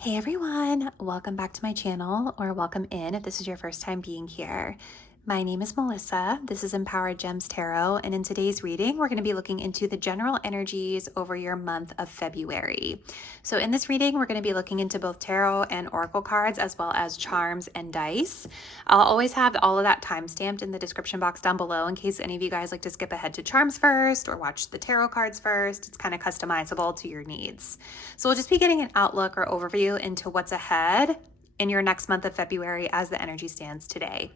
Hey everyone, welcome back to my channel, or welcome in if this is your first time being here. My name is Melissa. This is Empowered Gems Tarot, and in today's reading, we're going to be looking into the general energies over your month of February. So in this reading, we're going to be looking into both tarot and oracle cards, as well as charms and dice. I'll always have all of that time stamped in the description box down below in case any of you guys like to skip ahead to charms first or watch the tarot cards first. It's kind of customizable to your needs. So we'll just be getting an outlook or overview into what's ahead in your next month of February as the energy stands today.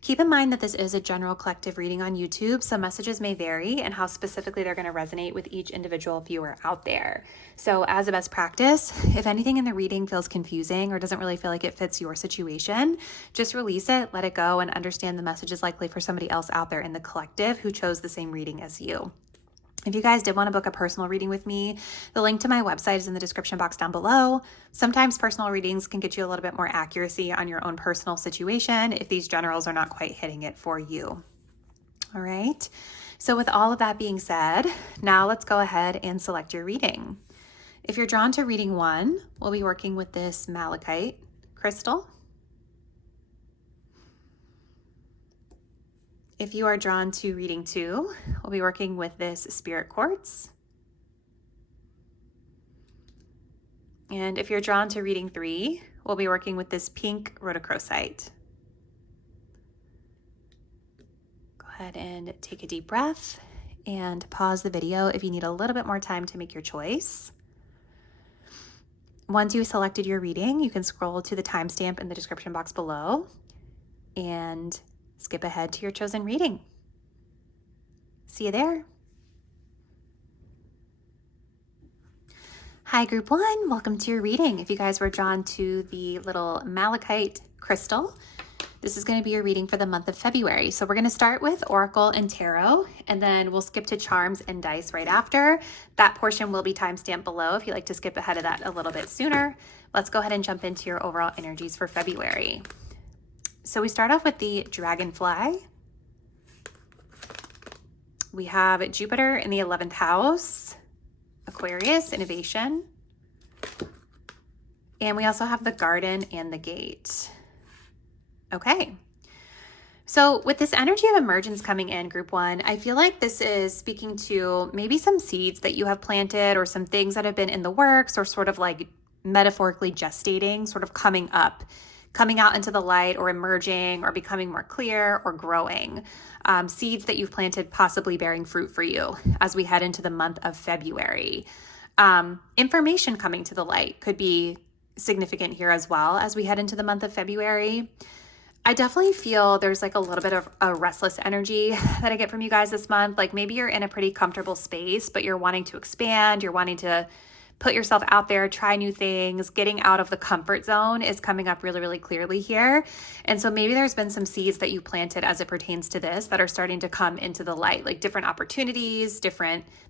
Keep in mind that this is a general collective reading on YouTube, so messages may vary and how specifically they're going to resonate with each individual viewer out there. So as a best practice, if anything in the reading feels confusing or doesn't really feel like it fits your situation, just release it, let it go, and understand the message is likely for somebody else out there in the collective who chose the same reading as you. If you guys did want to book a personal reading with me, the link to my website is in the description box down below. Sometimes personal readings can get you a little bit more accuracy on your own personal situation if these generals are not quite hitting it for you. All right. So with all of that being said, now let's go ahead and select your reading. If you're drawn to reading 1, we'll be working with this Malachite crystal. If you are drawn to reading 2, we'll be working with this Spirit Quartz. And if you're drawn to reading 3, we'll be working with this pink Rhodochrosite. Go ahead and take a deep breath and pause the video if you need a little bit more time to make your choice. Once you've selected your reading, you can scroll to the timestamp in the description box below and skip ahead to your chosen reading. See you there. Hi, group 1. Welcome to your reading. If you guys were drawn to the little Malachite crystal, this is going to be your reading for the month of February. So we're going to start with oracle and tarot, and then we'll skip to charms and dice right after. That portion will be timestamped below if you'd like to skip ahead of that a little bit sooner. Let's go ahead and jump into your overall energies for February. So we start off with the dragonfly. We have Jupiter in the 11th house, Aquarius, innovation. And we also have the garden and the gate. Okay. So with this energy of emergence coming in, group 1, I feel like this is speaking to maybe some seeds that you have planted or some things that have been in the works or sort of like metaphorically gestating, sort of coming out into the light or emerging or becoming more clear or growing. Seeds that you've planted possibly bearing fruit for you as we head into the month of February. Information coming to the light could be significant here as well as we head into the month of February. I definitely feel there's like a little bit of a restless energy that I get from you guys this month. Like maybe you're in a pretty comfortable space, but you're wanting to expand, you're wanting to put yourself out there, try new things. Getting out of the comfort zone is coming up really, really clearly here. And so maybe there's been some seeds that you planted as it pertains to this that are starting to come into the light, like different opportunities,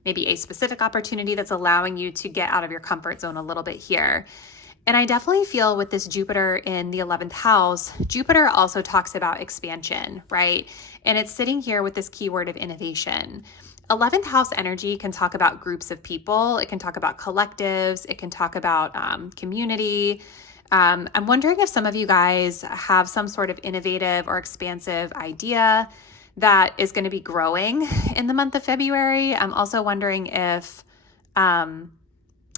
maybe a specific opportunity that's allowing you to get out of your comfort zone a little bit here. And I definitely feel with this Jupiter in the 11th house, Jupiter also talks about expansion, right? And it's sitting here with this keyword of innovation. 11th house energy can talk about groups of people. It can talk about collectives. It can talk about community. I'm wondering if some of you guys have some sort of innovative or expansive idea that is going to be growing in the month of February. I'm also wondering if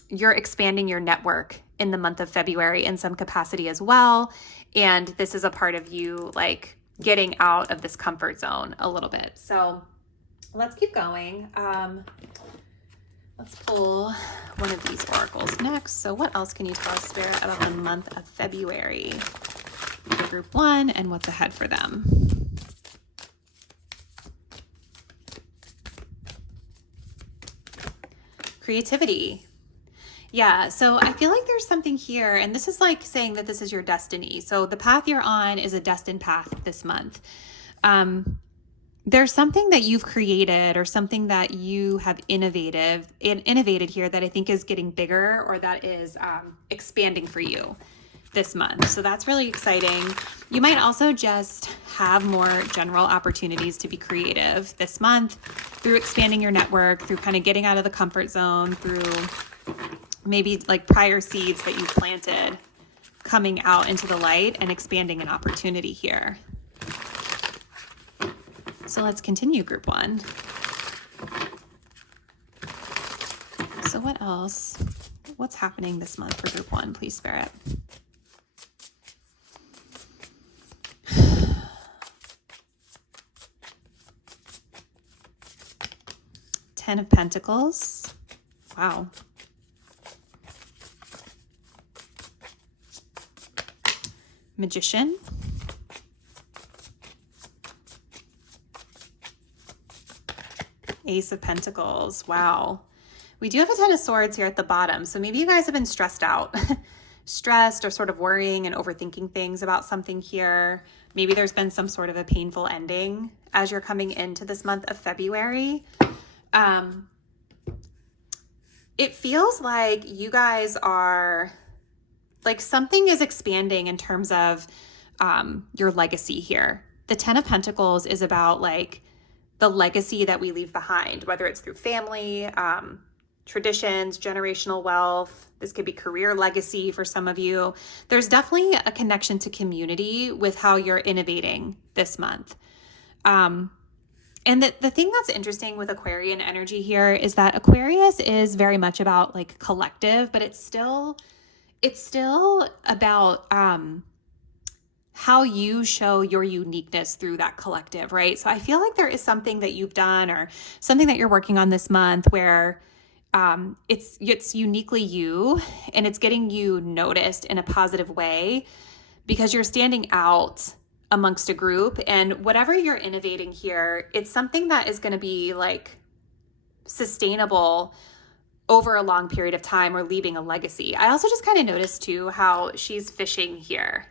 you're expanding your network in the month of February in some capacity as well. And this is a part of you like getting out of this comfort zone a little bit. So let's keep going. Let's pull one of these oracles next. So what else can you tell us, Spirit, about the month of February for group 1 and what's ahead for them? Creativity. Yeah, so I feel like there's something here, and this is like saying that this is your destiny. So the path you're on is a destined path this month. There's something that you've created or something that you have innovated here that I think is getting bigger or that is expanding for you this month. So that's really exciting. You might also just have more general opportunities to be creative this month through expanding your network, through kind of getting out of the comfort zone, through maybe like prior seeds that you planted coming out into the light and expanding an opportunity here. So let's continue, group one. So what else? What's happening this month for group one, please, Spirit? Ten of Pentacles. Wow. Magician. Ace of Pentacles. Wow. We do have a Ten of Swords here at the bottom. So maybe you guys have been stressed out, stressed or sort of worrying and overthinking things about something here. Maybe there's been some sort of a painful ending as you're coming into this month of February. It feels like you guys are, like something is expanding in terms of your legacy here. The Ten of Pentacles is about like the legacy that we leave behind, whether it's through family, traditions, generational wealth. This could be career legacy for some of you. There's definitely a connection to community with how you're innovating this month. And the thing that's interesting with Aquarian energy here is that Aquarius is very much about like collective, but it's still about how you show your uniqueness through that collective, right? So I feel like there is something that you've done or something that you're working on this month where it's uniquely you and it's getting you noticed in a positive way because you're standing out amongst a group, and whatever you're innovating here, it's something that is going to be like sustainable over a long period of time or leaving a legacy. I also just kind of noticed too how she's fishing here.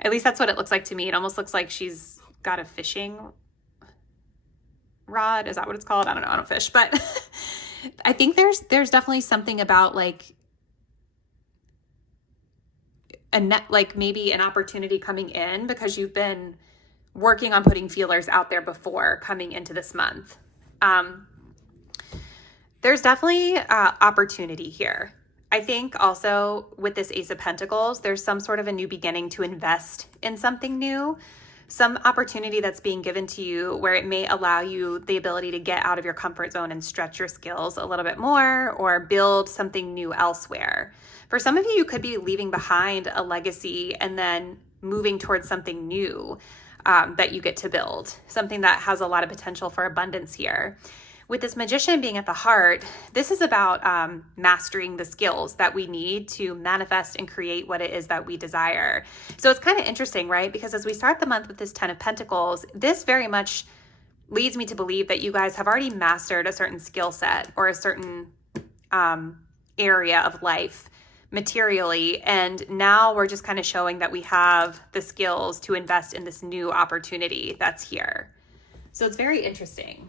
At least that's what it looks like to me. It almost looks like she's got a fishing rod. Is that what it's called? I don't know. I don't fish, but I think there's definitely something about like a net, like maybe an opportunity coming in because you've been working on putting feelers out there before coming into this month. There's definitely opportunity here. I think also with this Ace of Pentacles, there's some sort of a new beginning to invest in something new, some opportunity that's being given to you where it may allow you the ability to get out of your comfort zone and stretch your skills a little bit more or build something new elsewhere. For some of you, you could be leaving behind a legacy and then moving towards something new that you get to build, something that has a lot of potential for abundance here. With this Magician being at the heart, this is about mastering the skills that we need to manifest and create what it is that we desire. So it's kind of interesting, right? Because as we start the month with this Ten of Pentacles, this very much leads me to believe that you guys have already mastered a certain skill set or a certain area of life materially, and now we're just kind of showing that we have the skills to invest in this new opportunity that's here. So it's very interesting.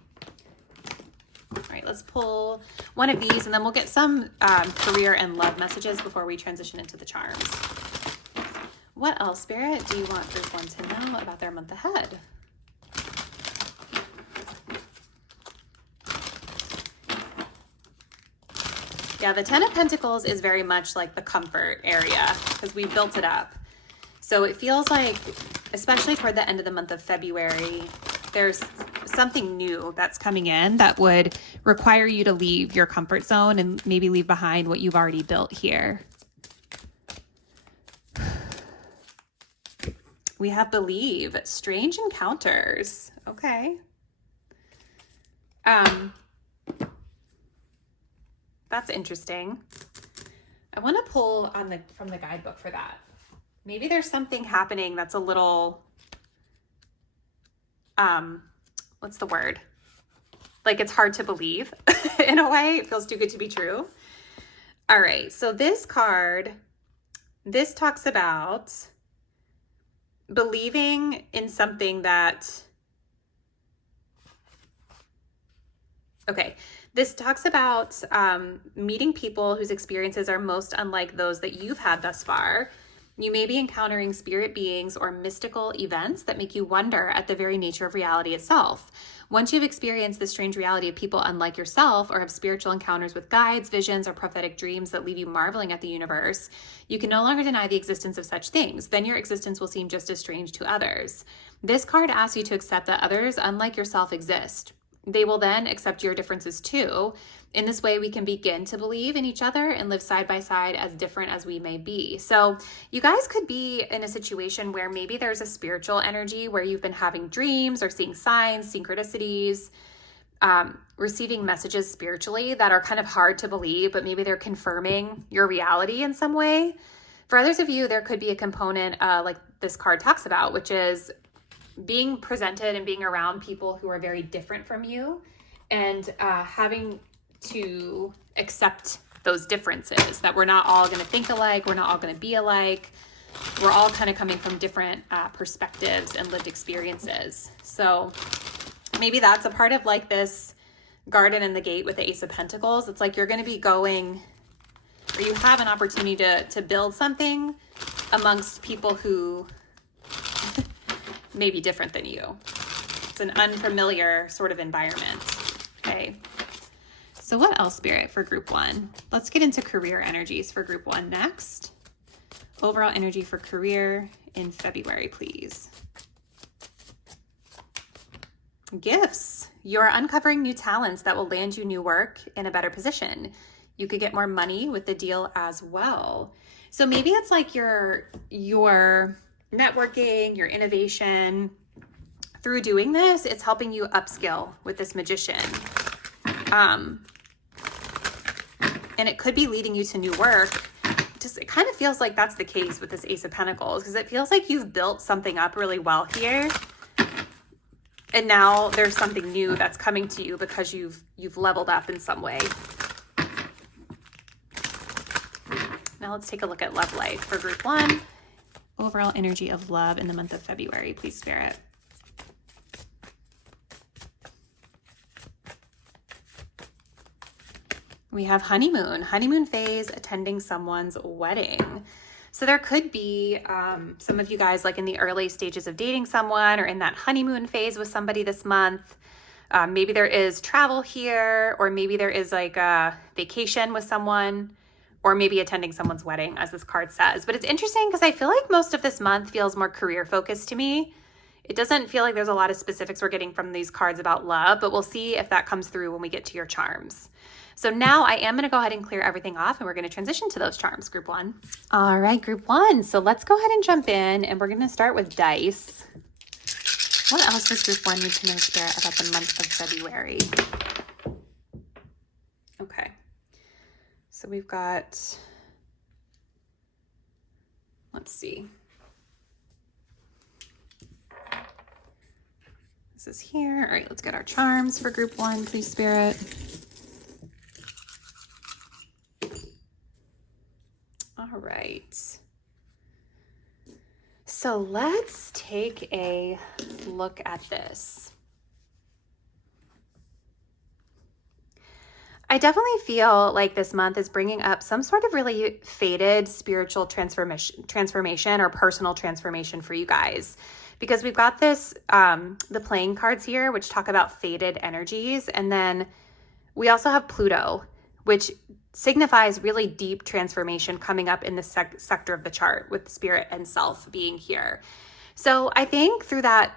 All right, let's pull one of these and then we'll get some career and love messages before we transition into the charms. What else, Spirit, do you want group one to know about their month ahead? Yeah, the Ten of Pentacles is very much like the comfort area because we built it up. So it feels like, especially toward the end of the month of February, there's something new that's coming in that would require you to leave your comfort zone and maybe leave behind what you've already built here. We have Believe, strange encounters. Okay. That's interesting. I want to pull from the guidebook for that. Maybe there's something happening that's a little, what's the word? Like it's hard to believe in a way. It feels too good to be true. All right. So this card, this talks about believing in something that, okay. This talks about meeting people whose experiences are most unlike those that you've had thus far, You may be encountering spirit beings or mystical events that make you wonder at the very nature of reality itself. Once you've experienced the strange reality of people unlike yourself, or have spiritual encounters with guides, visions, or prophetic dreams that leave you marveling at the universe, you can no longer deny the existence of such things. Then your existence will seem just as strange to others. This card asks you to accept that others unlike yourself exist. They will then accept your differences too. In this way, we can begin to believe in each other and live side by side as different as we may be. So you guys could be in a situation where maybe there's a spiritual energy where you've been having dreams or seeing signs, synchronicities, receiving messages spiritually that are kind of hard to believe, but maybe they're confirming your reality in some way. For others of you, there could be a component like this card talks about, which is being presented and being around people who are very different from you, and having to accept those differences, that we're not all going to think alike, we're not all going to be alike, we're all kind of coming from different perspectives and lived experiences. So maybe that's a part of like this garden and the gate with the Ace of Pentacles. It's like you're going to be going, or you have an opportunity to build something amongst people who may be different than you. It's an unfamiliar sort of environment. Okay. So what else, Spirit, for group one? Let's get into career energies for group one next. Overall energy for career in February, please. Gifts. You're uncovering new talents that will land you new work in a better position. You could get more money with the deal as well. So maybe it's like your networking, your innovation. Through doing this, it's helping you upskill with this magician. And it could be leading you to new work. It kind of feels like that's the case with this Ace of Pentacles, because it feels like you've built something up really well here. And now there's something new that's coming to you because you've leveled up in some way. Now let's take a look at love life for group one. Overall energy of love in the month of February, please, Spirit. We have honeymoon phase, attending someone's wedding. So there could be some of you guys like in the early stages of dating someone, or in that honeymoon phase with somebody this month. Maybe there is travel here, or maybe there is like a vacation with someone, or maybe attending someone's wedding, as this card says. But it's interesting because I feel like most of this month feels more career focused to me. It doesn't feel like there's a lot of specifics we're getting from these cards about love, but we'll see if that comes through when we get to your charms. So now I am going to go ahead and clear everything off, and we're going to transition to those charms, group one. All right, group one. So let's go ahead and jump in, and we're going to start with dice. What else does group one need to know, Spirit, about the month of February? Okay. So we've got, let's see. This is here. All right, let's get our charms for group one, please, Spirit. All right. So let's take a look at this. I definitely feel like this month is bringing up some sort of really faded spiritual transformation or personal transformation for you guys, because we've got this, the playing cards here, which talk about faded energies. And then we also have Pluto, which signifies really deep transformation coming up in the sector of the chart, with spirit and self being here. So I think through that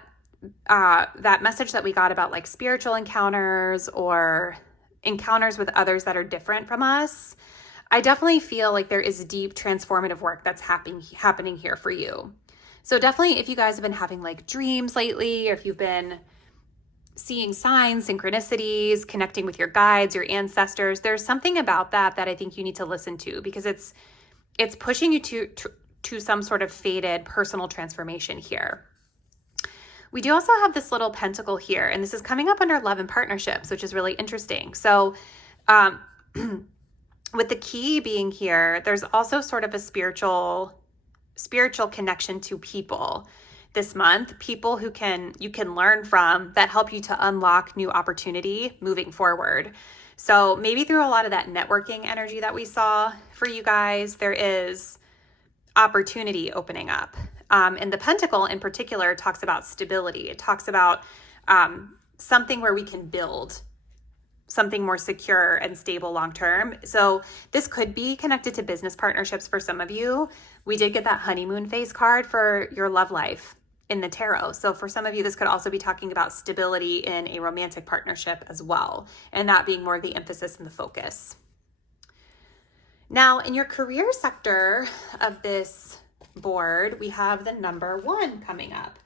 message that we got about like spiritual encounters or encounters with others that are different from us, I definitely feel like there is deep transformative work that's happening here for you. So definitely, if you guys have been having like dreams lately, or if you've been seeing signs, synchronicities, connecting with your guides, your ancestors, there's something about that I think you need to listen to, because it's pushing you to some sort of faded personal transformation here. We do also have this little pentacle here, and this is coming up under love and partnerships, which is really interesting. So with the key being here, there's also sort of a spiritual connection to people this month, people who you can learn from, that help you to unlock new opportunity moving forward. So maybe through a lot of that networking energy that we saw for you guys, there is opportunity opening up. And the Pentacle in particular talks about stability. It talks about something where we can build something more secure and stable long-term. So this could be connected to business partnerships for some of you. We did get that honeymoon phase card for your love life in the tarot. So for some of you, this could also be talking about stability in a romantic partnership as well, and that being more of the emphasis and the focus. Now, in your career sector of this board, we have the number 1 coming up.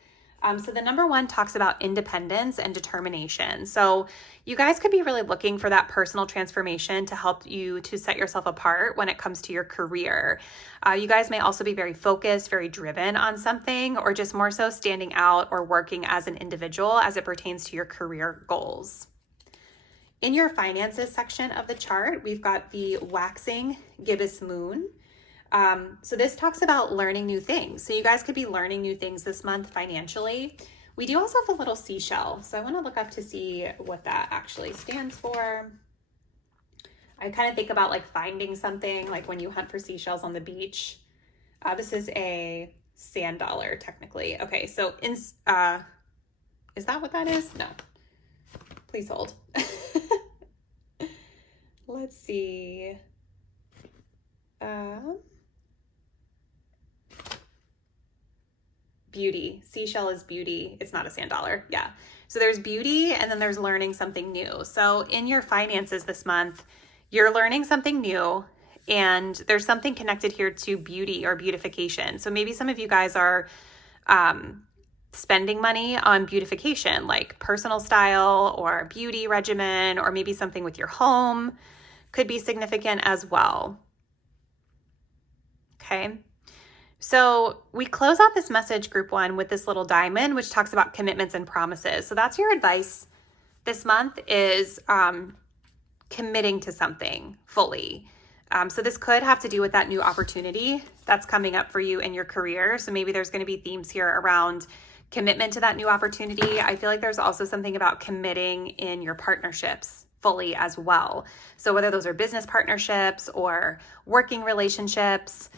So the number 1 talks about independence and determination. So you guys could be really looking for that personal transformation to help you to set yourself apart when it comes to your career. You guys may also be very focused, very driven on something, or just more so standing out or working as an individual as it pertains to your career goals. In your finances section of the chart, we've got the waxing gibbous moon. So this talks about learning new things. So you guys could be learning new things this month financially. We do also have a little seashell. So I want to look up to see what that actually stands for. I kind of think about like finding something like when you hunt for seashells on the beach. This is a sand dollar technically. Okay, so is that what that is? No. Please hold. Let's see. Beauty. Seashell is beauty. It's not a sand dollar. Yeah. So there's beauty and then there's learning something new. So in your finances this month, you're learning something new and there's something connected here to beauty or beautification. So maybe some of you guys are spending money on beautification, like personal style or beauty regimen, or maybe something with your home could be significant as well. Okay. So we close out this message, group 1, with this little diamond, which talks about commitments and promises. So that's your advice this month is committing to something fully. So this could have to do with that new opportunity that's coming up for you in your career. So maybe there's going to be themes here around commitment to that new opportunity. I feel like there's also something about committing in your partnerships fully as well. So whether those are business partnerships or working relationships,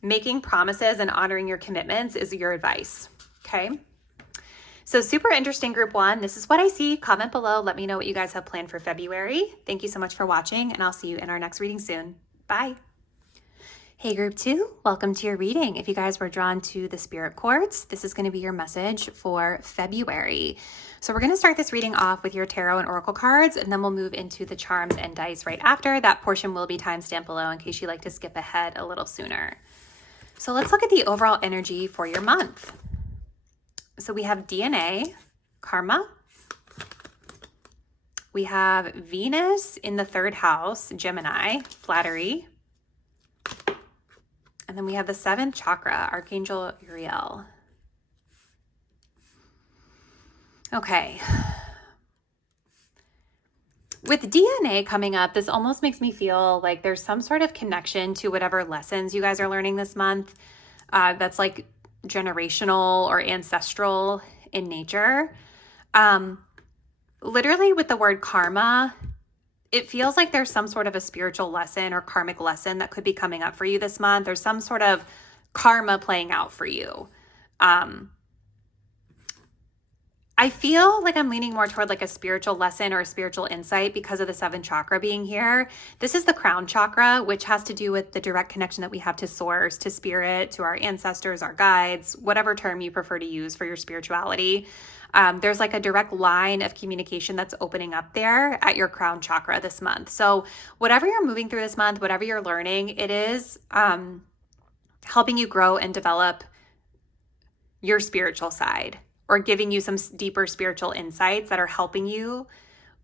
making promises and honoring your commitments is your advice, okay? So super interesting, group 1. This is what I see. Comment below. Let me know what you guys have planned for February. Thank you so much for watching, and I'll see you in our next reading soon. Bye. Hey, group 2. Welcome to your reading. If you guys were drawn to the Spirit Quartz, this is going to be your message for February. So we're going to start this reading off with your tarot and oracle cards, and then we'll move into the charms and dice right after. That portion will be timestamped below in case you'd like to skip ahead a little sooner. So let's look at the overall energy for your month. So we have DNA, karma. We have Venus in the 3rd house, Gemini, flattery. And then we have the 7th chakra, Archangel Uriel. Okay. With DNA coming up, this almost makes me feel like there's some sort of connection to whatever lessons you guys are learning this month that's like generational or ancestral in nature. Literally with the word karma, it feels like there's some sort of a spiritual lesson or karmic lesson that could be coming up for you this month. There's some sort of karma playing out for you. I feel like I'm leaning more toward like a spiritual lesson or a spiritual insight because of the 7th chakra being here. This is the crown chakra, which has to do with the direct connection that we have to source, to spirit, to our ancestors, our guides, whatever term you prefer to use for your spirituality. There's like a direct line of communication that's opening up there at your crown chakra this month. So whatever you're moving through this month, whatever you're learning, it is helping you grow and develop your spiritual side, or giving you some deeper spiritual insights that are helping you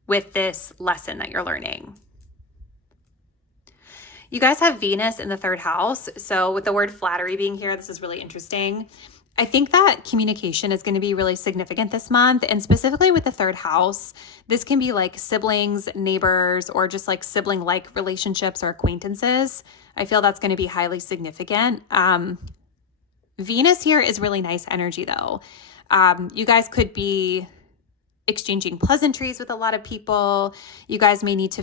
with this lesson that you're learning. You guys have Venus in the 3rd house. So with the word flattery being here, this is really interesting. I think that communication is going to be really significant this month. And specifically with the 3rd house, this can be like siblings, neighbors, or just like sibling-like relationships or acquaintances. I feel that's going to be highly significant. Venus here is really nice energy though. You guys could be exchanging pleasantries with a lot of people. You guys may need to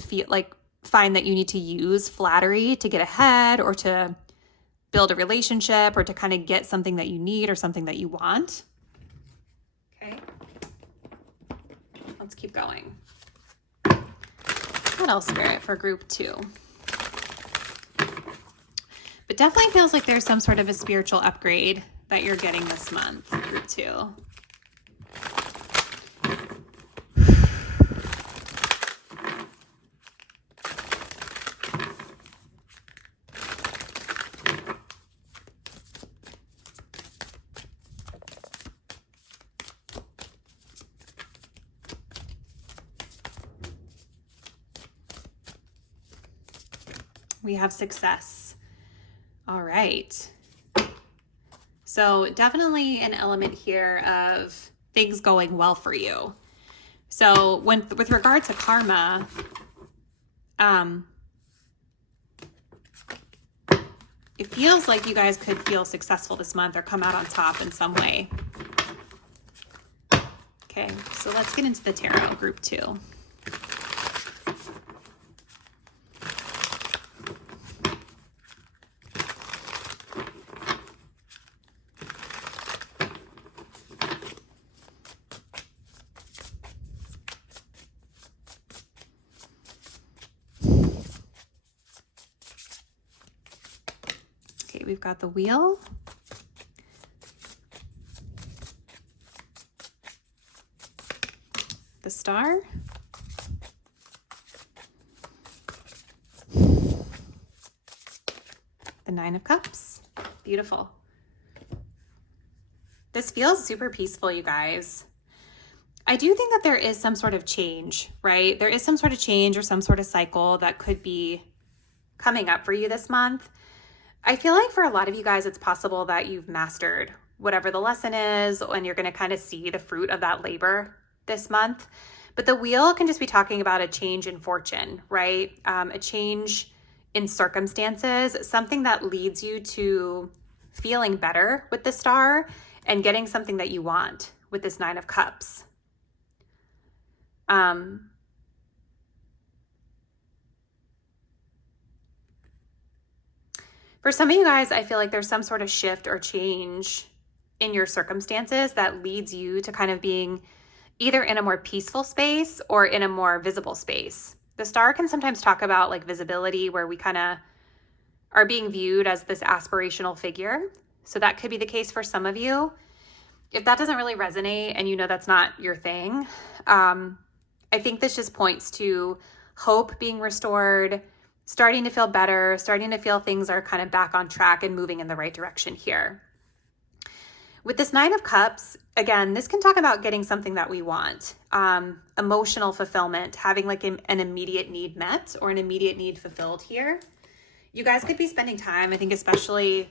find that you need to use flattery to get ahead or to build a relationship or to kind of get something that you need or something that you want. Okay. Let's keep going. What else, Spirit, for group 2? But definitely feels like there's some sort of a spiritual upgrade that you're getting this month, group 2. We have success. All right. So definitely an element here of things going well for you. So with regard to karma, it feels like you guys could feel successful this month or come out on top in some way. Okay, so let's get into the tarot, group 2. We've got the wheel, the star, the 9 of Cups. Beautiful. This feels super peaceful, you guys. I do think that there is some sort of change, right? There is some sort of change or some sort of cycle that could be coming up for you this month. I feel like for a lot of you guys, it's possible that you've mastered whatever the lesson is, and you're going to kind of see the fruit of that labor this month. But the wheel can just be talking about a change in fortune, right? A change in circumstances, something that leads you to feeling better with the star and getting something that you want with this 9 of Cups. For some of you guys, I feel like there's some sort of shift or change in your circumstances that leads you to kind of being either in a more peaceful space or in a more visible space. The star can sometimes talk about like visibility, where we kind of are being viewed as this aspirational figure. So that could be the case for some of you. If that doesn't really resonate and you know that's not your thing, I think this just points to hope being restored, starting to feel better, starting to feel things are kind of back on track and moving in the right direction here. With this 9 of Cups, again, this can talk about getting something that we want, emotional fulfillment, having like an immediate need met or an immediate need fulfilled here. You guys could be spending time, I think especially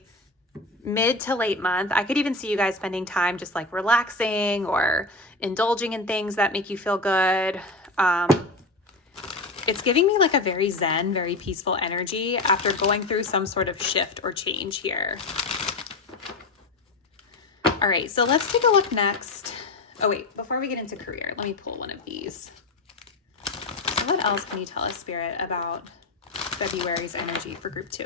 mid to late month. I could even see you guys spending time just like relaxing or indulging in things that make you feel good. It's giving me like a very zen, very peaceful energy after going through some sort of shift or change here. All right, so let's take a look next. Oh wait, before we get into career, let me pull one of these. So what else can you tell us, Spirit, about February's energy for group 2?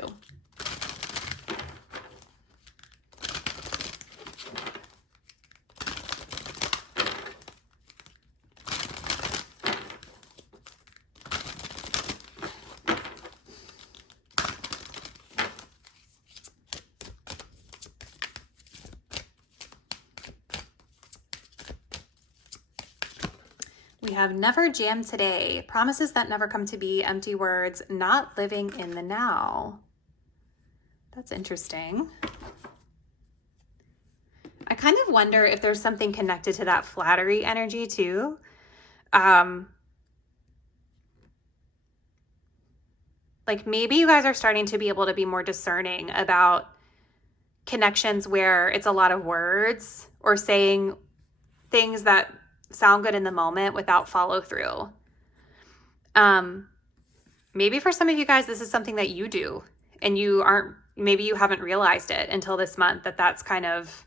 We have never jam today, promises that never come to be, empty words, not living in the now. That's interesting. I kind of wonder if there's something connected to that flattery energy too. Like maybe you guys are starting to be able to be more discerning about connections where it's a lot of words or saying things that sound good in the moment without follow through. Maybe for some of you guys, this is something that you do and maybe you haven't realized it until this month, that that's kind of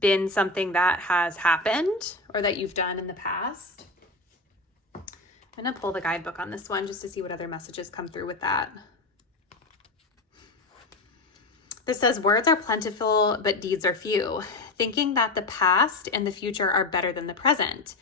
been something that has happened or that you've done in the past. I'm going to pull the guidebook on this one just to see what other messages come through with that. This says, words are plentiful, but deeds are few. Thinking that the past and the future are better than the present.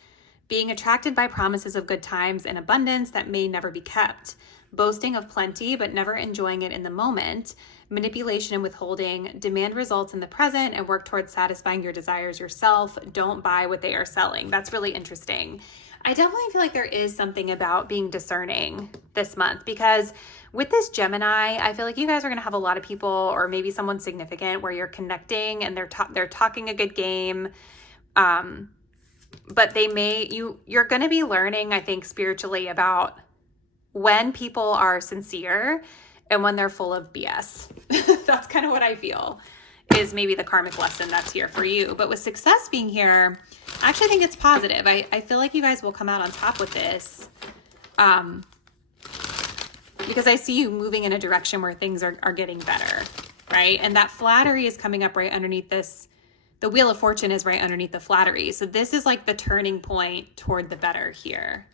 Being attracted by promises of good times and abundance that may never be kept. Boasting of plenty, but never enjoying it in the moment. Manipulation and withholding. Demand results in the present and work towards satisfying your desires yourself. Don't buy what they are selling. That's really interesting. I definitely feel like there is something about being discerning this month, because with this Gemini, I feel like you guys are going to have a lot of people, or maybe someone significant, where you're connecting and they're talking a good game. But you're going to be learning, I think, spiritually about when people are sincere and when they're full of BS. That's kind of what I feel is maybe the karmic lesson that's here for you. But with success being here, I actually think it's positive. I feel like you guys will come out on top with this. Because I see you moving in a direction where things are getting better, right? And that flattery is coming up right underneath this. The Wheel of Fortune is right underneath the flattery. So this is like the turning point toward the better here.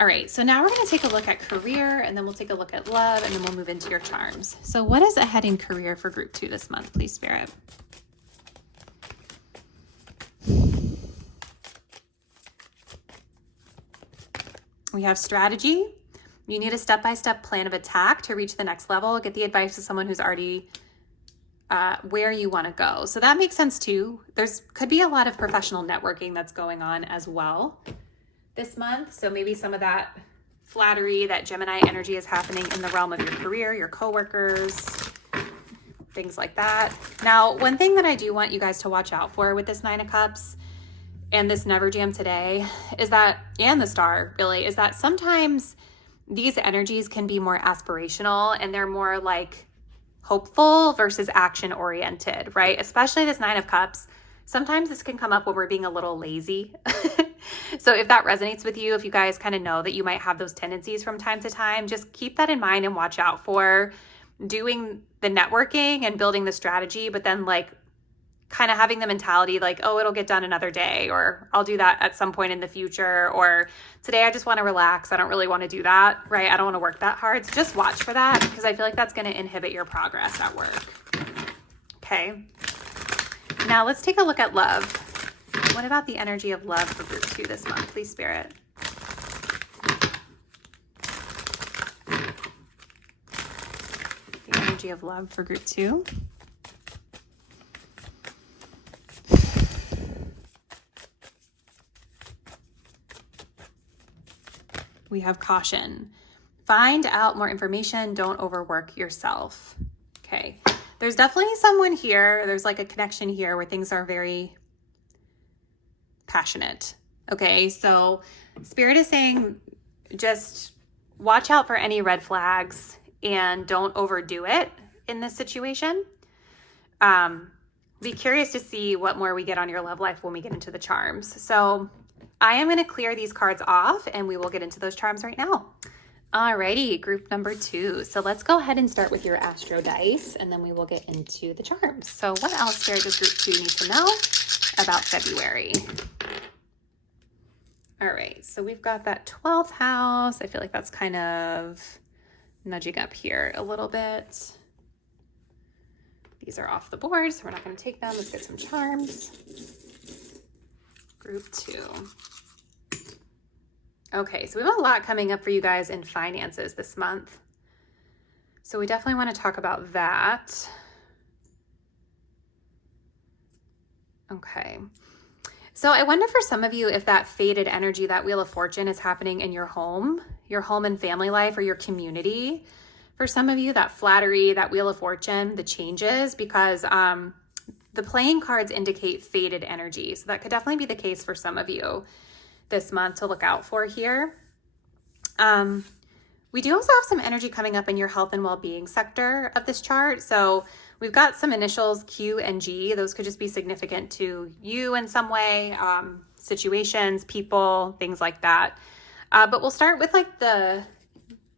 All right, so now we're going to take a look at career, and then we'll take a look at love, and then we'll move into your charms. So what is ahead in career for group 2 this month, please, Spirit? We have strategy. You need a step-by-step plan of attack to reach the next level. Get the advice of someone who's already where you want to go. So that makes sense too. Could be a lot of professional networking that's going on as well this month. So maybe some of that flattery, that Gemini energy is happening in the realm of your career, your coworkers, things like that. Now, one thing that I do want you guys to watch out for with this 9 of Cups and this Never Jam today is that, and the Star really, is that sometimes these energies can be more aspirational and they're more like hopeful versus action oriented, right? Especially this 9 of Cups. Sometimes this can come up when we're being a little lazy. So if that resonates with you, if you guys kind of know that you might have those tendencies from time to time, just keep that in mind and watch out for doing the networking and building the strategy, but then like kind of having the mentality like, oh, it'll get done another day, or I'll do that at some point in the future, or today I just want to relax. I don't really want to do that, right? I don't want to work that hard. So just watch for that, because I feel like that's going to inhibit your progress at work. Okay. Now let's take a look at love. What about the energy of love for group 2 this month, please, Spirit? The energy of love for group 2. We have caution. Find out more information. Don't overwork yourself. Okay. There's definitely someone here. There's like a connection here where things are very passionate. Okay. So Spirit is saying just watch out for any red flags and don't overdo it in this situation. Be curious to see what more we get on your love life when we get into the charms. So I am going to clear these cards off and we will get into those charms right now. Alrighty, group number 2. So let's go ahead and start with your Astro dice, and then we will get into the charms. So what else, Spirit, does group 2 need to know about February? All right, so we've got that 12th house. I feel like that's kind of nudging up here a little bit. These are off the board, so we're not going to take them. Let's get some charms. Group 2. Okay, so we have a lot coming up for you guys in finances this month. So we definitely want to talk about that. Okay. So I wonder for some of you if that faded energy, that Wheel of Fortune, is happening in your home and family life, or your community. For some of you, that flattery, that Wheel of Fortune, the changes, because the playing cards indicate faded energy. So that could definitely be the case for some of you this month to look out for here. We do also have some energy coming up in your health and well-being sector of this chart. So we've got some initials Q and G. Those could just be significant to you in some way, situations, people, things like that. But we'll start with like the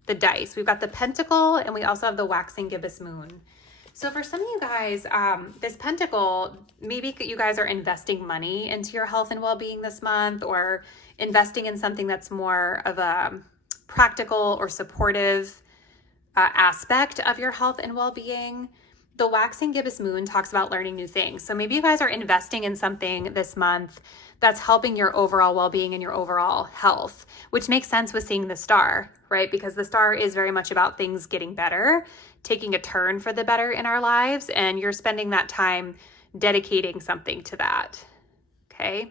dice. We've got the Pentacle, and we also have the Waxing Gibbous Moon. So for some of you guys, this Pentacle, maybe you guys are investing money into your health and well-being this month, or investing in something that's more of a practical or supportive aspect of your health and well-being. The waxing gibbous moon talks about learning new things. So maybe you guys are investing in something this month that's helping your overall well-being and your overall health, which makes sense with seeing the star, right? Because the star is very much about things getting better, taking a turn for the better in our lives, and you're spending that time dedicating something to that, okay?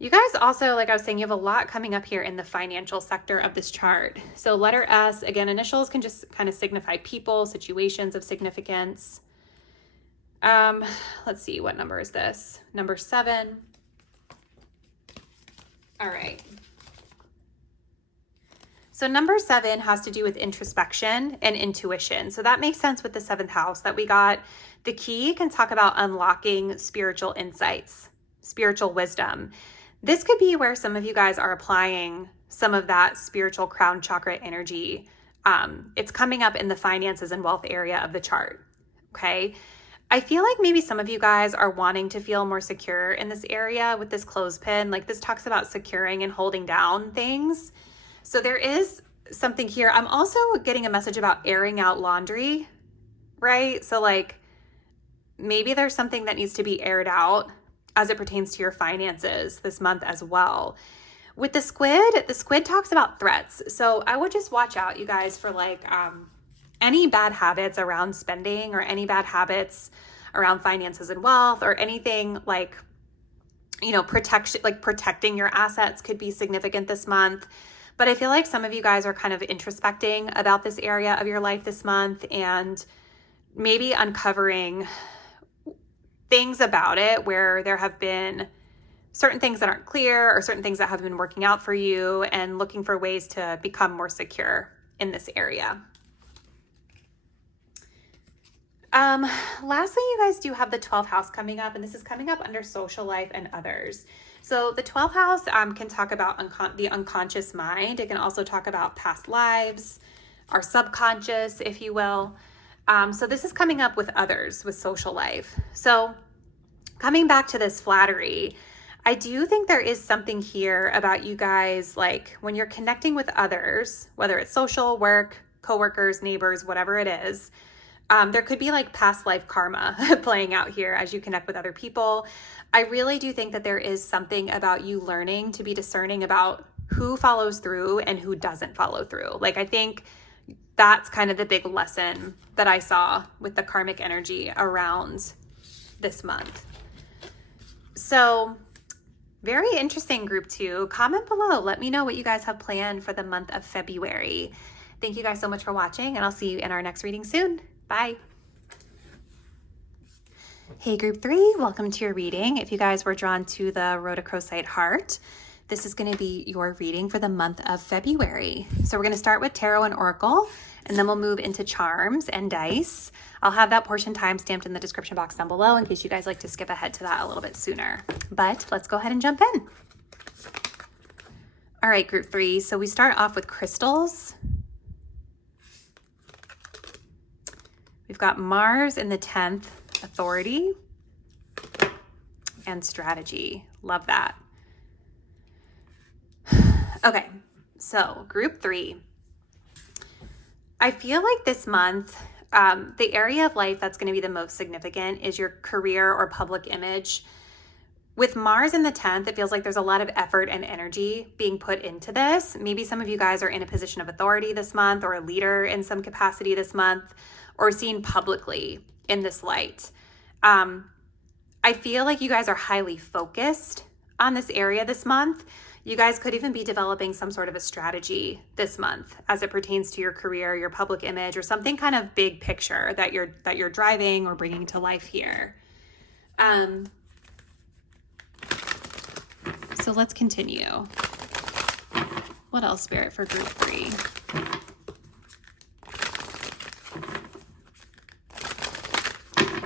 You guys also, like I was saying, you have a lot coming up here in the financial sector of this chart. So letter S, again, initials can just kind of signify people, situations of significance. Let's see, what number is this? Number 7. All right. So number 7 has to do with introspection and intuition. So that makes sense with the 7th house that we got. The key can talk about unlocking spiritual insights, spiritual wisdom. This could be where some of you guys are applying some of that spiritual crown chakra energy. It's coming up in the finances and wealth area of the chart, okay? I feel like maybe some of you guys are wanting to feel more secure in this area with this clothespin. Like this talks about securing and holding down things. So there is something here. I'm also getting a message about airing out laundry, right? So like maybe there's something that needs to be aired out as it pertains to your finances this month as well. With the squid talks about threats. So I would just watch out, you guys, for like any bad habits around spending or any bad habits around finances and wealth or anything like, you know, protecting your assets could be significant this month. But I feel like some of you guys are kind of introspecting about this area of your life this month and maybe uncovering things about it where there have been certain things that aren't clear or certain things that have been working out for you and looking for ways to become more secure in this area. Lastly, you guys do have the 12th house coming up, and this is coming up under social life and others. So the 12th house can talk about the unconscious mind. It can also talk about past lives, our subconscious, if you will. So this is coming up with others, with social life. So coming back to this flattery, I do think there is something here about you guys, like when you're connecting with others, whether it's social, work, coworkers, neighbors, whatever it is, there could be like past life karma playing out here as you connect with other people. I really do think that there is something about you learning to be discerning about who follows through and who doesn't follow through. Like I think that's kind of the big lesson that I saw with the karmic energy around this month. So very interesting, group 2. Comment below. Let me know what you guys have planned for the month of February. Thank you guys so much for watching, and I'll see you in our next reading soon. Bye. Hey, group 3, welcome to your reading. If you guys were drawn to the Rhodochrosite heart, this is going to be your reading for the month of February. So we're going to start with tarot and oracle, and then we'll move into charms and dice. I'll have that portion time stamped in the description box down below in case you guys like to skip ahead to that a little bit sooner. But let's go ahead and jump in. All right, group 3. So we start off with crystals. We've got Mars in the 10th, authority and strategy. Love that. Okay, so group 3. I feel like this month, the area of life that's going to be the most significant is your career or public image. With Mars in the 10th, it feels like there's a lot of effort and energy being put into this. Maybe some of you guys are in a position of authority this month or a leader in some capacity this month or seen publicly in this light. I feel like you guys are highly focused on this area this month. You guys could even be developing some sort of a strategy this month as it pertains to your career, your public image, or something kind of big picture that you're driving or bringing to life here. So let's continue. What else, Spirit, for group 3?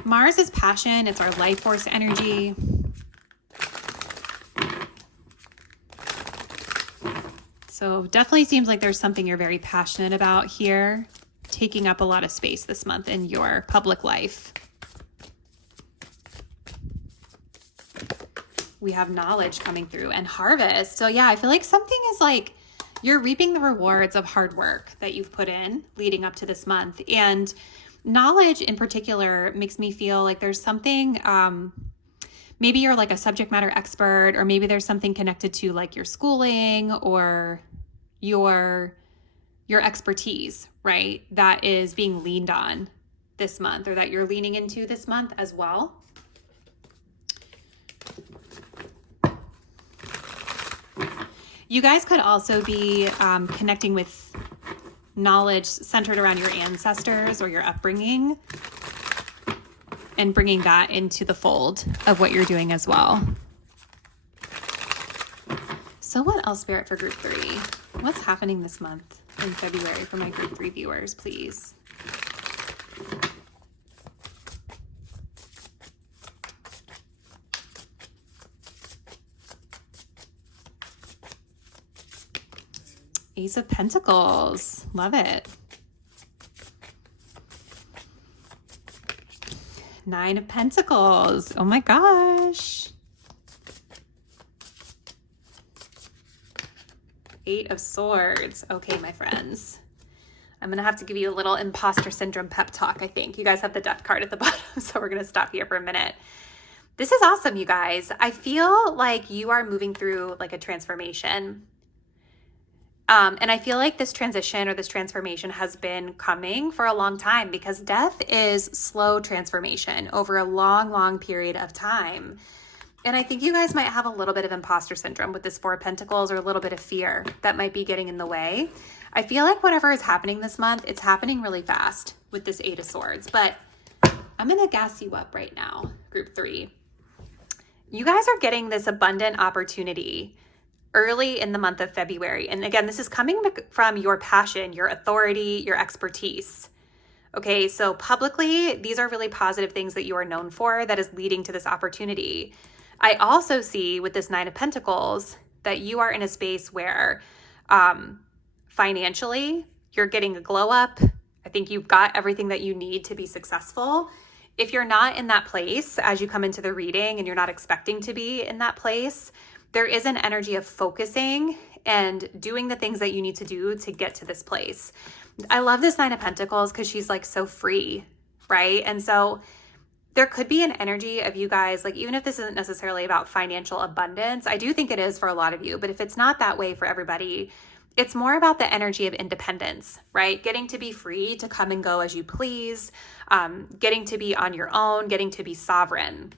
Mars is passion. It's our life force energy. So definitely seems like there's something you're very passionate about here, taking up a lot of space this month in your public life. We have knowledge coming through and harvest. So yeah, I feel like something is like you're reaping the rewards of hard work that you've put in leading up to this month. And knowledge in particular makes me feel like there's something, maybe you're like a subject matter expert, or maybe there's something connected to like your schooling or your expertise, right? That is being leaned on this month, or that you're leaning into this month as well. You guys could also be connecting with knowledge centered around your ancestors or your upbringing, and bringing that into the fold of what you're doing as well. So what else, Spirit, for group 3? What's happening this month in February for my group 3 viewers, please? Ace of Pentacles. Love it. 9 of Pentacles. Oh my gosh. 8 of Swords. Okay, my friends. I'm going to have to give you a little imposter syndrome pep talk, I think. You guys have the death card at the bottom, so we're going to stop here for a minute. This is awesome, you guys. I feel like you are moving through like a transformation. And I feel like this transition or this transformation has been coming for a long time, because death is slow transformation over a long, long period of time. And I think you guys might have a little bit of imposter syndrome with this 4 of Pentacles, or a little bit of fear that might be getting in the way. I feel like whatever is happening this month, it's happening really fast with this 8 of Swords. But I'm going to gas you up right now, group 3. You guys are getting this abundant opportunity early in the month of February. And again, this is coming from your passion, your authority, your expertise. Okay, so publicly, these are really positive things that you are known for that is leading to this opportunity. I also see with this 9 of Pentacles that you are in a space where financially, you're getting a glow up. I think you've got everything that you need to be successful. If you're not in that place as you come into the reading, and you're not expecting to be in that place, there is an energy of focusing and doing the things that you need to do to get to this place. I love this 9 of Pentacles because she's like so free, right? And so there could be an energy of you guys, like even if this isn't necessarily about financial abundance, I do think it is for a lot of you, but if it's not that way for everybody, it's more about the energy of independence, right? Getting to be free to come and go as you please, getting to be on your own, getting to be sovereign.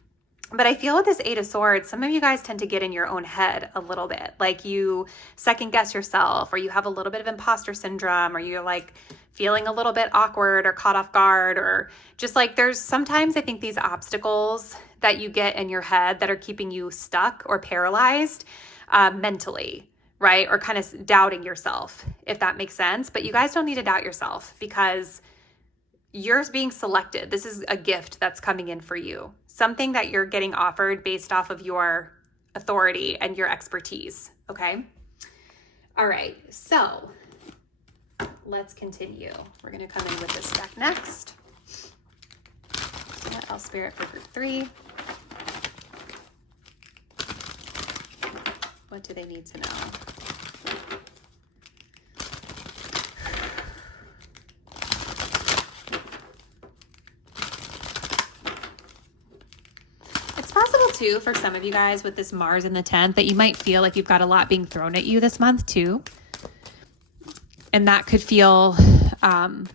But I feel with this 8 of Swords, some of you guys tend to get in your own head a little bit. Like you second guess yourself, or you have a little bit of imposter syndrome, or you're like feeling a little bit awkward or caught off guard, or just like there's sometimes I think these obstacles that you get in your head that are keeping you stuck or paralyzed mentally, right? Or kind of doubting yourself, if that makes sense. But you guys don't need to doubt yourself, because you're being selected. This is a gift that's coming in for you. Something that you're getting offered based off of your authority and your expertise, okay? All right, so let's continue. We're gonna come in with this deck next. What else, Spirit, for group 3? What do they need to know? Too, for some of you guys with this Mars in the 10th, that you might feel like you've got a lot being thrown at you this month too. And that could feel, that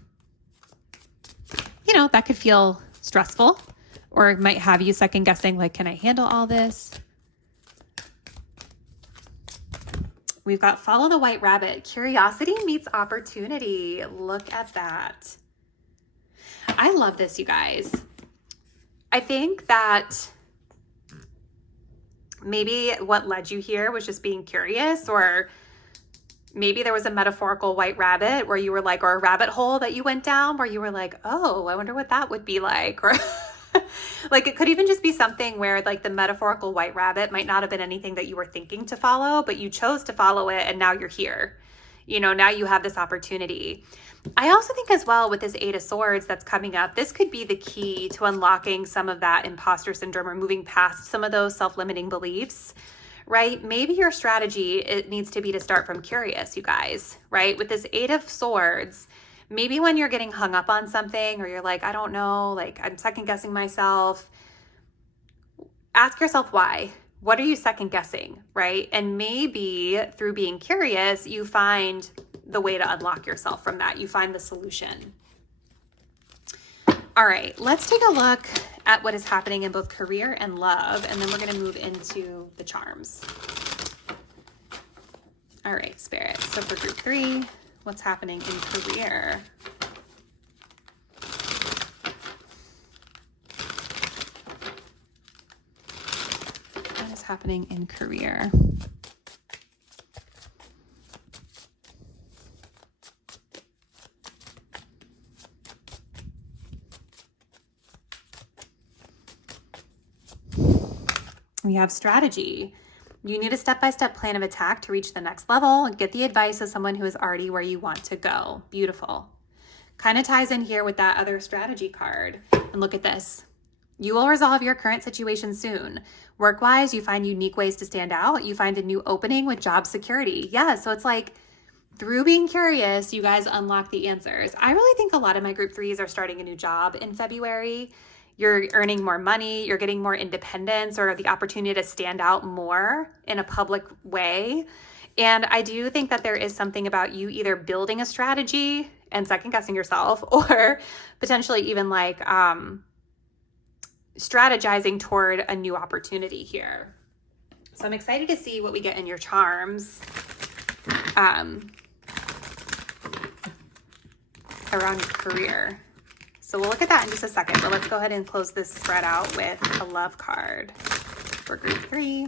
could feel stressful, or it might have you second guessing, like, can I handle all this? We've got Follow the White Rabbit. Curiosity meets opportunity. Look at that. I love this, you guys. I think that maybe what led you here was just being curious, or maybe there was a metaphorical white rabbit where you were like, or a rabbit hole that you went down where you were like, oh, I wonder what that would be like. Or like it could even just be something where like the metaphorical white rabbit might not have been anything that you were thinking to follow, but you chose to follow it, and now you're here. Now you have this opportunity. I also think as well with this 8 of Swords that's coming up, this could be the key to unlocking some of that imposter syndrome, or moving past some of those self-limiting beliefs, right? Maybe your strategy, it needs to be to start from curious, you guys, right? With this Eight of Swords, maybe when you're getting hung up on something or you're like, I don't know, like I'm second guessing myself, ask yourself why. What are you second guessing, right? And maybe through being curious, you find the way to unlock yourself from that. You find the solution. All right, let's take a look at what is happening in both career and love, and then we're going to move into the charms. All right, Spirit. So for group 3, what's happening in career? What is happening in career? We have strategy. You need a step-by-step plan of attack to reach the next level and get the advice of someone who is already where you want to go. Beautiful. Kind of ties in here with that other strategy card. And look at this. You will resolve your current situation soon. Work-wise, you find unique ways to stand out. You find a new opening with job security. Yeah, so it's like through being curious, you guys unlock the answers. I really think a lot of my group 3s are starting a new job in February. You're earning more money, you're getting more independence or the opportunity to stand out more in a public way. And I do think that there is something about you either building a strategy and second guessing yourself or potentially even like strategizing toward a new opportunity here. So I'm excited to see what we get in your charms around your career. So we'll look at that in just a second, but let's go ahead and close this spread out with a love card for group 3.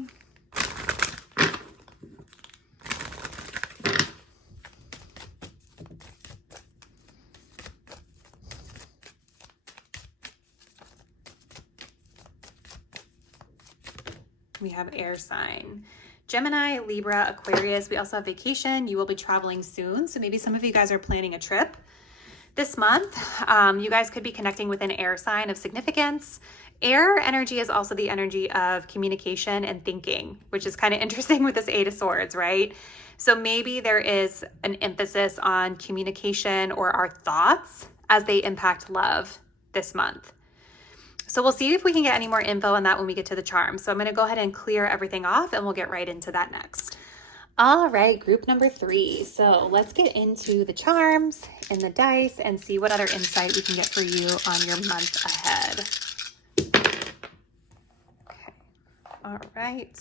We have air sign. Gemini, Libra, Aquarius. We also have vacation. You will be traveling soon. So maybe some of you guys are planning a trip this month. You guys could be connecting with an air sign of significance. Air energy is also the energy of communication and thinking, which is kind of interesting with this Eight of Swords, right? So maybe there is an emphasis on communication or our thoughts as they impact love this month. So we'll see if we can get any more info on that when we get to the charms. So I'm going to go ahead and clear everything off and we'll get right into that next. All right, group number 3. So let's get into the charms and the dice and see what other insight we can get for you on your month ahead. Okay, all right.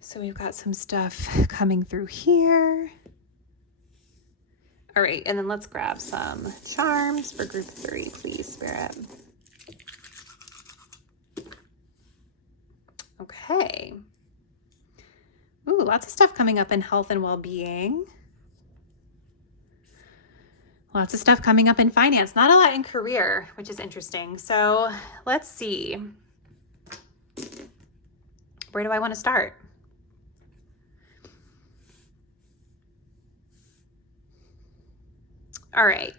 So we've got some stuff coming through here. All right, and then let's grab some charms for group 3, please, Spirit. Okay. Ooh, lots of stuff coming up in health and well-being. Lots of stuff coming up in finance. Not a lot in career, which is interesting. So let's see. Where do I want to start? All right.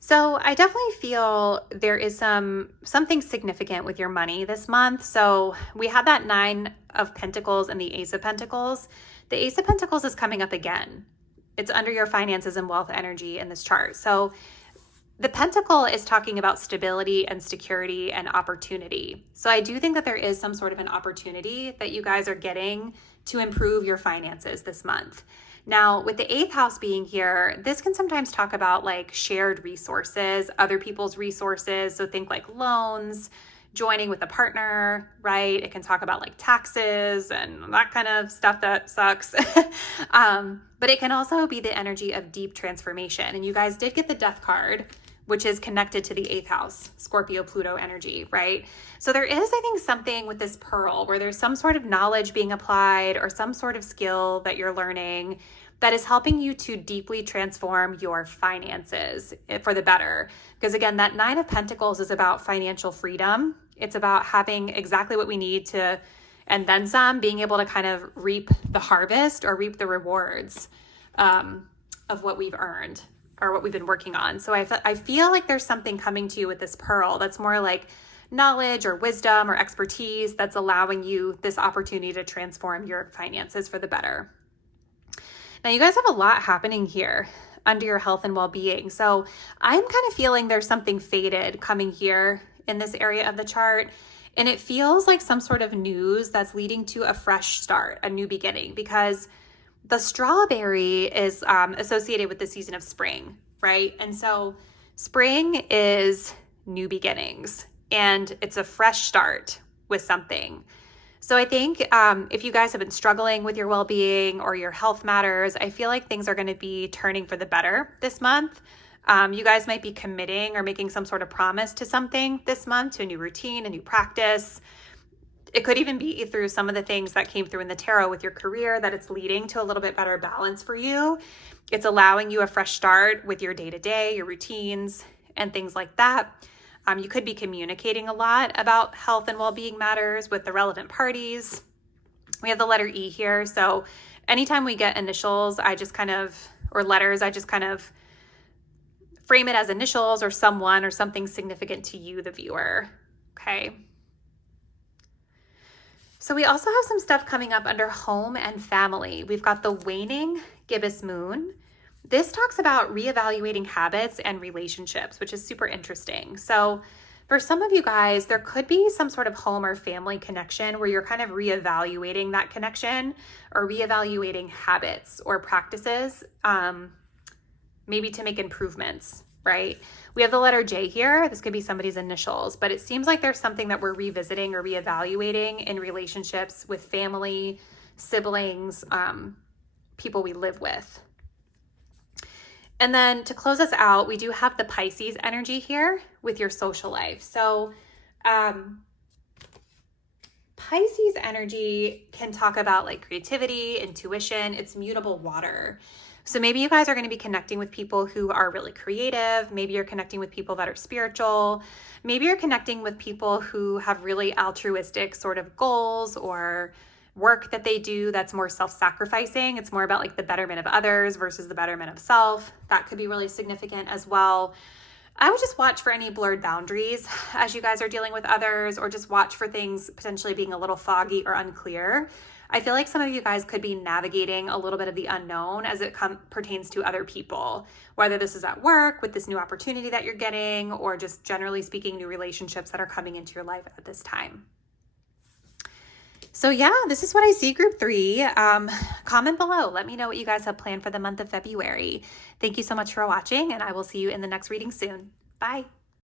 So I definitely feel there is something significant with your money this month. So we had that 9 of Pentacles and the Ace of Pentacles. The Ace of Pentacles is coming up again. It's under your finances and wealth energy in this chart. So the Pentacle is talking about stability and security and opportunity. So I do think that there is some sort of an opportunity that you guys are getting to improve your finances this month. Now, with the 8th house being here, this can sometimes talk about like shared resources, other people's resources. So think like loans, joining with a partner, right? It can talk about like taxes and that kind of stuff that sucks. But it can also be the energy of deep transformation. And you guys did get the Death card, which is connected to the 8th house, Scorpio, Pluto energy, right? So there is, I think, something with this pearl where there's some sort of knowledge being applied or some sort of skill that you're learning that is helping you to deeply transform your finances for the better. Because again, that 9 of Pentacles is about financial freedom. It's about having exactly what we need to, and then some, being able to kind of reap the harvest or reap the rewards of what we've earned or what we've been working on. So I feel like there's something coming to you with this pearl that's more like knowledge or wisdom or expertise that's allowing you this opportunity to transform your finances for the better. Now, you guys have a lot happening here under your health and well-being. So I'm kind of feeling there's something fated coming here in this area of the chart. And it feels like some sort of news that's leading to a fresh start, a new beginning, because the strawberry is associated with the season of spring, right? And so spring is new beginnings and it's a fresh start with something. So I think if you guys have been struggling with your well-being or your health matters, I feel like things are going to be turning for the better this month. You guys might be committing or making some sort of promise to something this month, to a new routine, a new practice. It could even be through some of the things that came through in the tarot with your career, that it's leading to a little bit better balance for you. It's allowing you a fresh start with your day-to-day, your routines, and things like that. You could be communicating a lot about health and well-being matters with the relevant parties. We have the letter E here. So anytime we get initials, or letters, I just kind of frame it as initials or someone or something significant to you, the viewer. Okay. So we also have some stuff coming up under home and family. We've got the waning gibbous moon. This talks about reevaluating habits and relationships, which is super interesting. So for some of you guys, there could be some sort of home or family connection where you're kind of reevaluating that connection or reevaluating habits or practices, maybe to make improvements, right? We have the letter J here. This could be somebody's initials, but it seems like there's something that we're revisiting or reevaluating in relationships with family, siblings, people we live with. And then to close us out, we do have the Pisces energy here with your social life. So Pisces energy can talk about like creativity, intuition, it's mutable water. So maybe you guys are going to be connecting with people who are really creative. Maybe you're connecting with people that are spiritual. Maybe you're connecting with people who have really altruistic sort of goals or work that they do that's more self-sacrificing. It's more about like the betterment of others versus the betterment of self. That could be really significant as well. I would just watch for any blurred boundaries as you guys are dealing with others, or just watch for things potentially being a little foggy or unclear. I feel like some of you guys could be navigating a little bit of the unknown as it pertains to other people, whether this is at work with this new opportunity that you're getting, or just generally speaking, new relationships that are coming into your life at this time. So yeah, this is what I see, group 3. Comment below. Let me know what you guys have planned for the month of February. Thank you so much for watching, and I will see you in the next reading soon. Bye.